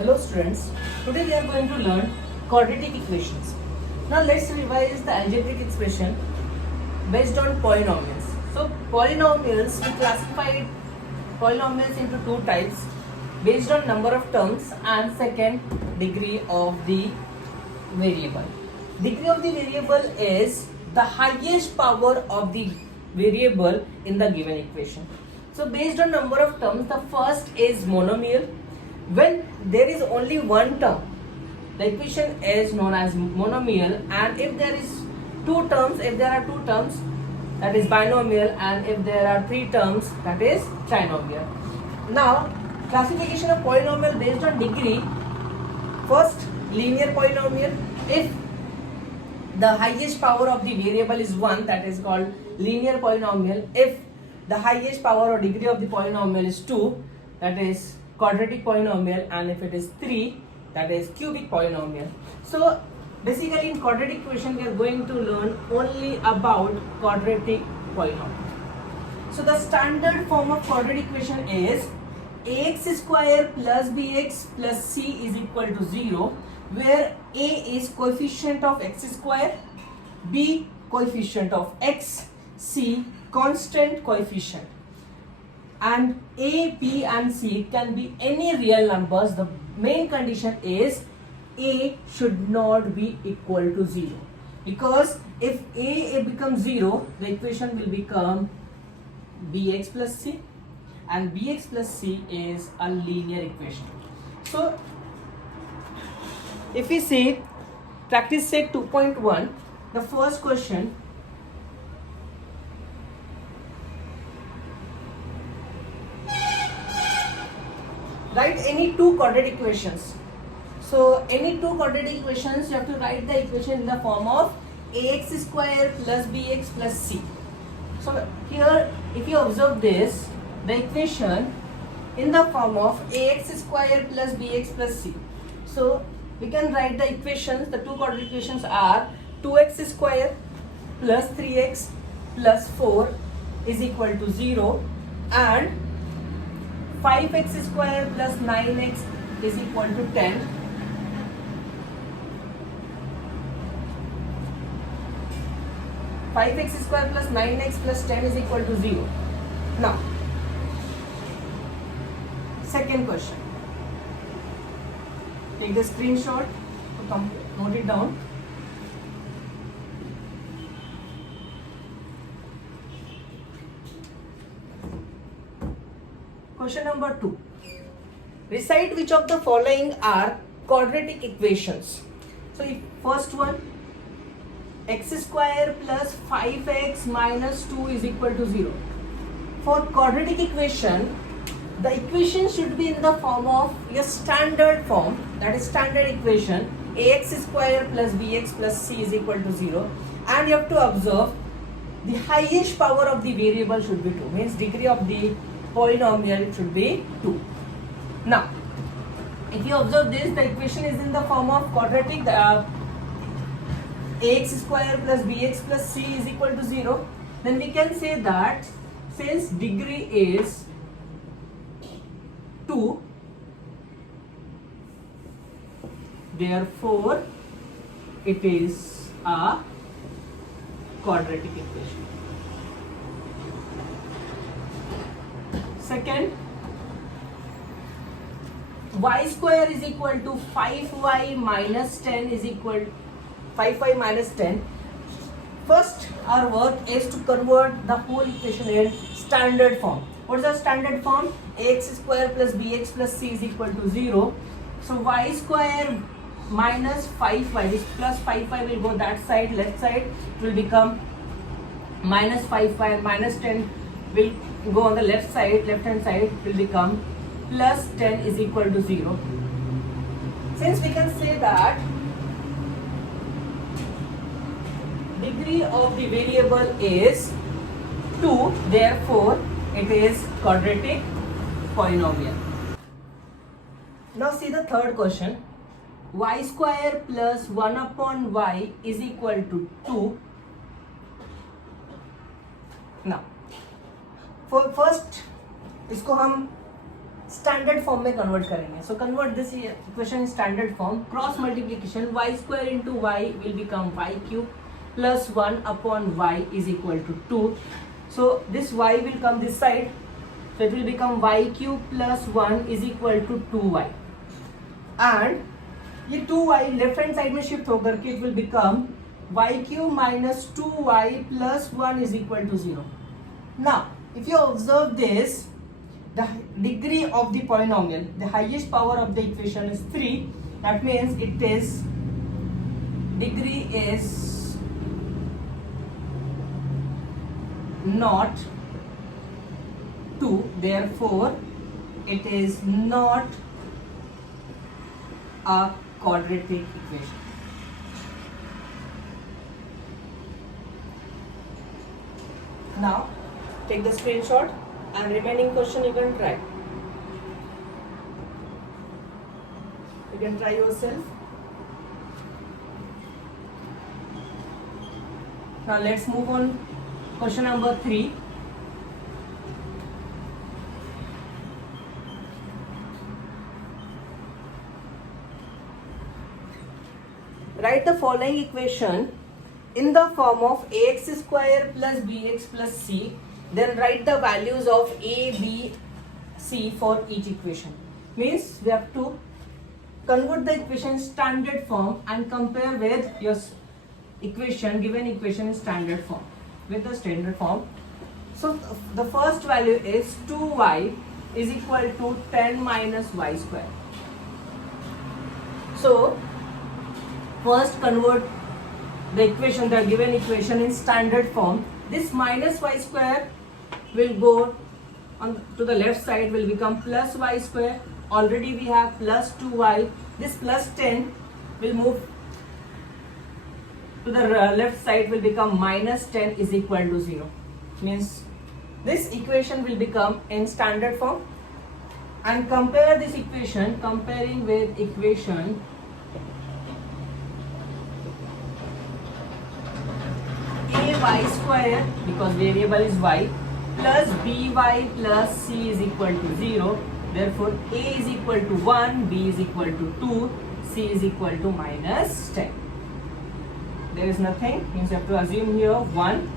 Hello students, today we are going to learn quadratic equations. Now let's revise the algebraic expression based on polynomials. So polynomials, we classified polynomials into two types based on number of terms and second degree of the variable. Degree of the variable is the highest power of the variable in the given equation. So based on number of terms, the first is monomial. When there is only one term, the equation is known as monomial, and if there is two terms, if there are two terms, that is binomial, and if there are three terms, that is trinomial. Now, classification of polynomial based on degree. First, linear polynomial. If the highest power of the variable is 1, that is called linear polynomial. If the highest power or degree of the polynomial is 2, that is quadratic polynomial, and if it is 3, that is cubic polynomial. So basically in quadratic equation we are going to learn only about quadratic polynomial. So the standard form of quadratic equation is ax square plus bx plus c is equal to 0, where a is coefficient of x square, b coefficient of x, c constant coefficient, and a, b and c can be any real numbers. The main condition is a should not be equal to 0, because if a becomes 0, the equation will become bx plus c, and bx plus c is a linear equation. So if we see practice set 2.1, the first question, write any two quadratic equations. So any two quadratic equations, you have to write the equation in the form of ax square plus bx plus c. So here if you observe this, the equation in the form of ax square plus bx plus c. So we can write the equations. The two quadratic equations are 2x square plus 3x plus 4 is equal to 0, and 5x square plus 9x is equal to 10. Five x square plus 9x plus 10 is equal to 0. Now, second question. Take the screenshot, note it down. Question number 2. Recite which of the following are quadratic equations. So first one, x square plus 5x minus 2 is equal to 0. For quadratic equation, the equation should be in the form of your standard form, that is standard equation, ax square plus bx plus c is equal to 0, and you have to observe the highest power of the variable should be 2, means degree of the polynomial should be 2. Now, if you observe this, the equation is in the form of quadratic, ax square plus bx plus c is equal to 0, then we can say that since degree is 2, therefore it is a quadratic equation. Second, y square is equal to 5y minus 10 is equal to 5y minus 10. First, our work is to convert the whole equation in standard form. What is the standard form? Ax square plus bx plus c is equal to 0. So y square minus 5y, this plus 5y will go that side, left side, it will become minus 5y, minus 10 will go on the left side, left hand side, it will become plus 10 is equal to 0. Since we can say that degree of the variable is 2, therefore it is quadratic polynomial. Now see the third question. Y square plus 1 upon y is equal to 2. Now, for first इसको हम standard form में convert करेंगे. So convert this equation in standard form. Cross multiplication y square into y will become y cube plus 1 upon y is equal to 2. So this y will come this side. So it will become y cube plus 1 is equal to 2y. And ये 2y left hand side में shift होकर के it will become y cube minus 2y plus 1 is equal to 0. Now if you observe this, the degree of the polynomial, the highest power of the equation is 3. That means it is degree is not 2, therefore it is not a quadratic equation. Now take the screenshot and remaining question you can try. You can try yourself. Now let's move on. Question number 3. Write the following equation in the form of ax square plus bx plus c. Then write the values of a, b, c for each equation. Means we have to convert the equation standard form and compare with your equation, given equation in standard form. With the standard form. So the first value is 2y is equal to 10 minus y square. So first convert the equation, the given equation in standard form. This minus y square will go on to the left side, will become plus y square. Already we have plus 2y. This plus 10 will move to the left side, will become minus 10 is equal to 0. Means this equation will become in standard form. And compare this equation, comparing with equation ay square, because variable is y, plus by plus c is equal to 0. Therefore a is equal to 1, b is equal to 2, c is equal to minus 10. There is nothing, means you have to assume here 1.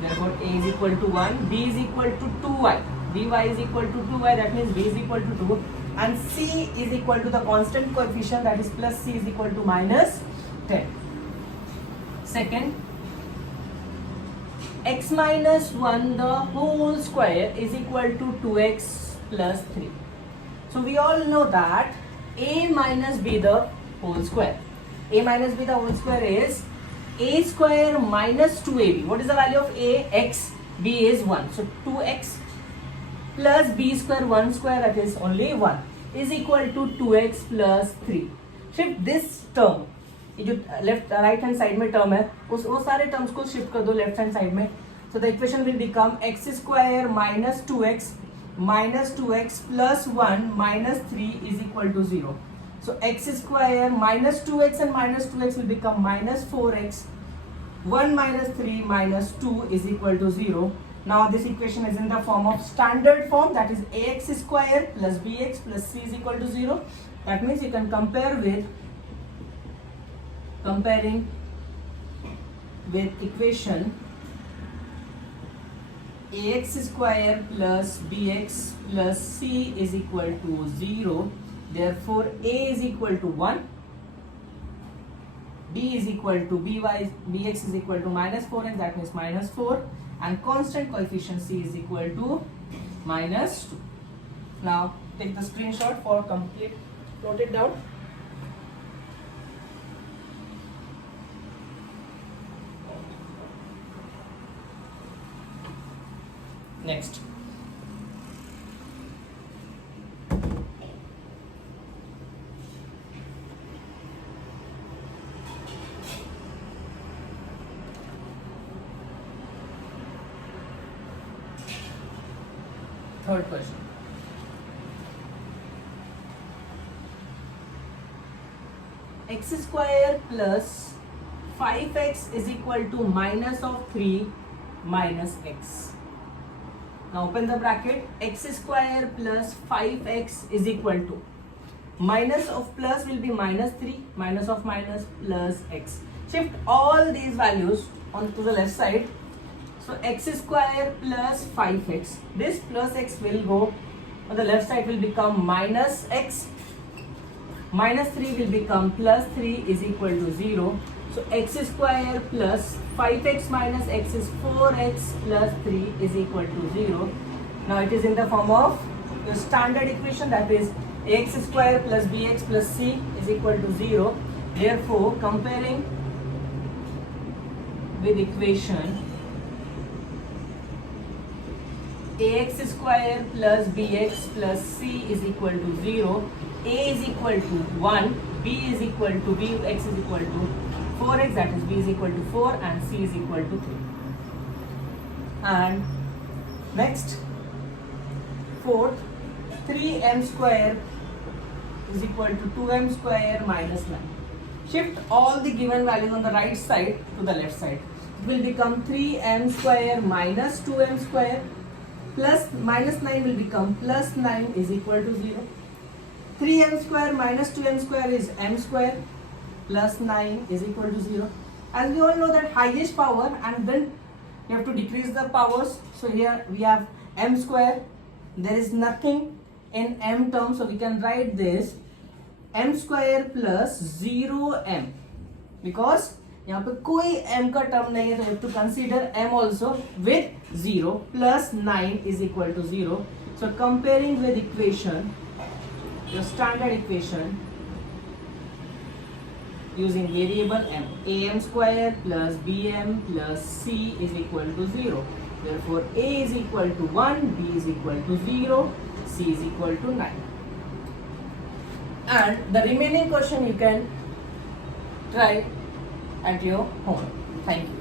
Therefore a is equal to 1, b is equal to 2y, by is equal to 2y, that means b is equal to 2, and c is equal to the constant coefficient, that is plus c is equal to minus 10. Second, x minus 1 the whole square is equal to 2x plus 3. So we all know that a minus b the whole square. A minus b the whole square is a square minus 2ab. What is the value of a? X. B is 1. So 2x plus b square 1 square, that is only 1, is equal to 2x plus 3. Shift this term, ये जो left right hand side में term है उस वो सारे terms को shift कर दो लेफ्ट हैंड साइड में. So the equation will become x square minus 2x plus 1 minus 3 is equal to 0. So x square minus 2x and minus 2x will become minus 4x. 1 minus 3 minus 2 is equal to 0. Now this equation is in the form of standard form, that is ax square plus bx plus c is equal to 0. That means you can compare with equation ax square plus bx plus c is equal to 0. Therefore a is equal to 1, b is equal to bx is equal to minus 4x, that means minus 4, and constant coefficient c is equal to minus 2. Now take the screenshot for complete, note it down. Next, third question. X square plus 5x is equal to minus of 3 minus x. Now open the bracket. X square plus 5x is equal to, minus of plus will be minus 3, minus of minus plus x. Shift all these values onto the left side. So x square plus 5x, this plus x will go on the left side, will become minus x, minus 3 will become plus 3 is equal to 0. So x square plus 5x minus x is 4x plus 3 is equal to 0. Now it is in the form of the standard equation, that is ax square plus bx plus c is equal to 0. Therefore, comparing with equation ax square plus bx plus c is equal to 0, a is equal to 1, b is equal to b, x is equal to 4x, that is b is equal to 4 and c is equal to 3. And next, fourth, 3m square is equal to 2m square minus 9. Shift all the given values on the right side to the left side. It will become 3m square minus 2m square plus minus 9 will become plus 9 is equal to 0. 3m square minus 2m square is m square plus 9 is equal to 0. As we all know that highest power, and then you have to decrease the powers. So here we have m square. There is nothing in m term, so we can write this m square plus 0m, because यहाँ पे कोई m का term नहीं है, तो you have to consider m also with 0 plus 9 is equal to 0. So comparing with equation, your standard equation using variable m, am square plus bm plus c is equal to 0. Therefore, a is equal to 1, b is equal to 0, c is equal to 9. And the remaining question you can try at your home. Thank you.